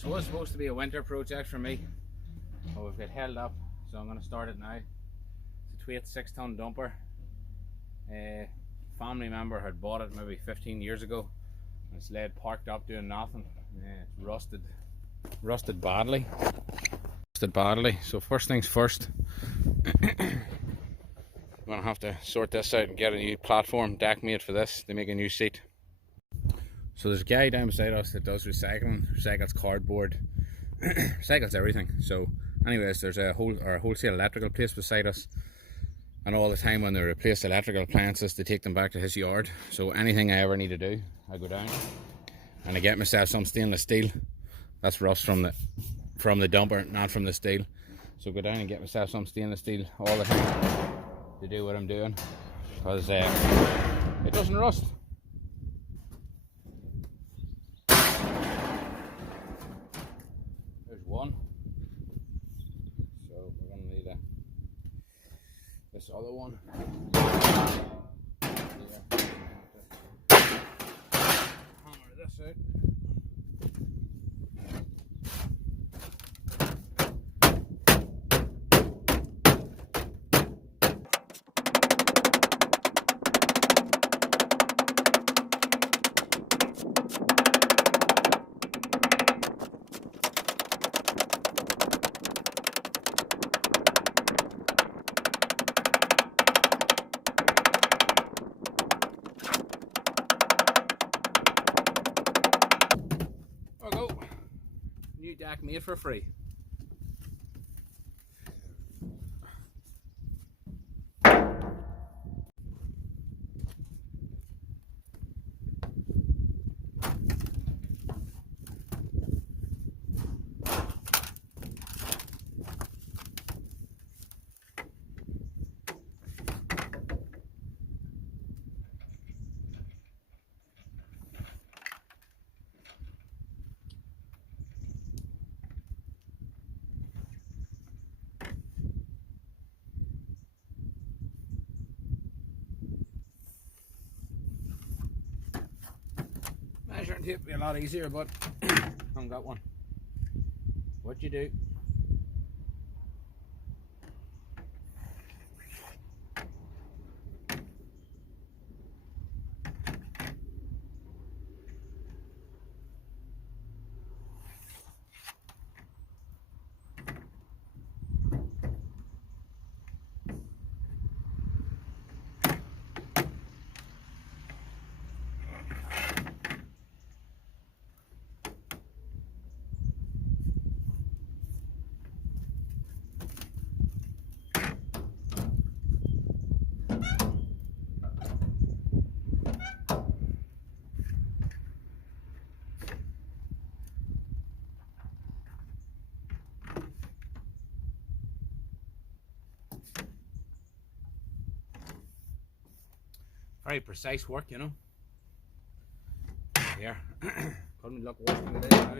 This was supposed to be a winter project for me, but we've got held up, so I'm going to start it now. It's a Tweed 6-ton dumper. A family member had bought it maybe 15 years ago, and it's laid parked up doing nothing. It's rusted badly. So first things first, I'm going to have to sort this out and get a new platform deck made for this to make a new seat. So there's a guy down beside us that does recycling, recycles cardboard, recycles everything. So anyways, there's a wholesale electrical place beside us, and all the time when they replace electrical appliances, they take them back to his yard. So anything I ever need to do, I go down and I get myself some stainless steel. That's rust from the dumper, not from the steel. So go down and get myself some stainless steel all the time to do what I'm doing, because it doesn't rust. There's one. So we're going to need this other one. Hammer this out. New deck made for free. Measuring tape would be a lot easier, but I haven't got one. What you do? Very precise work, you know. Here. Couldn't look worse than it is now.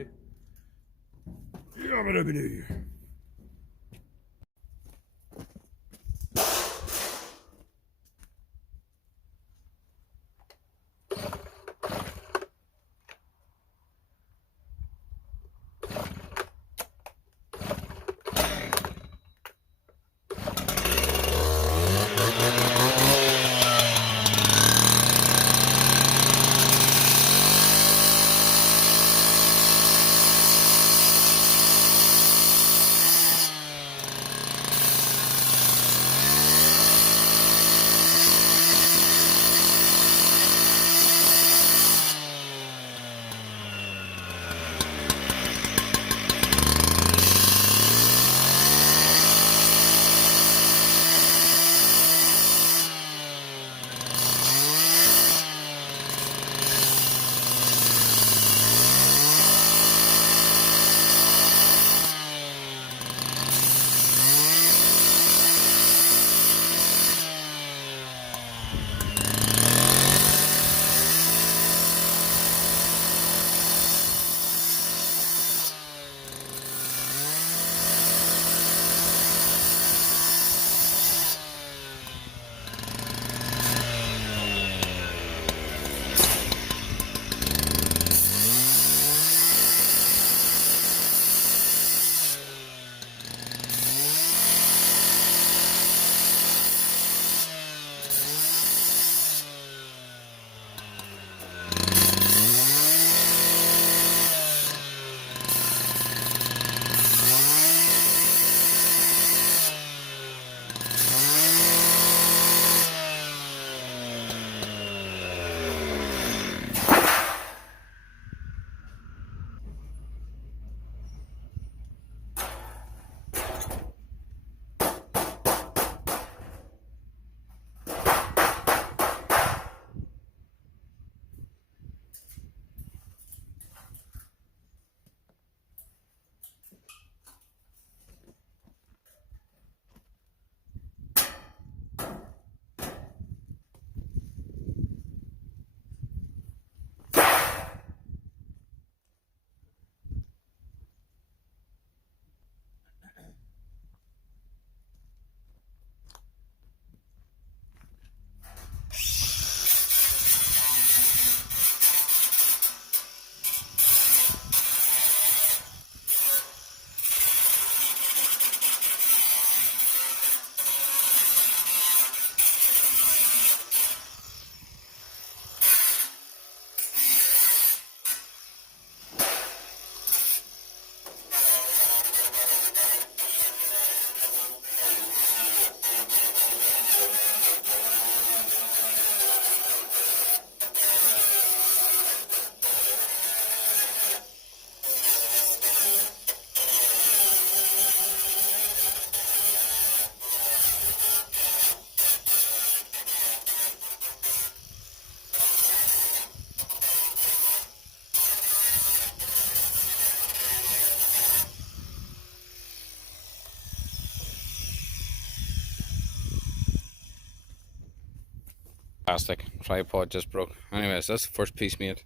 Plastic tripod just broke. Anyways, that's the first piece made.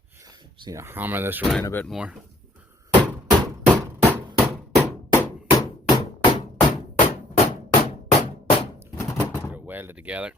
Just need to hammer this around a bit more. Get it welded together.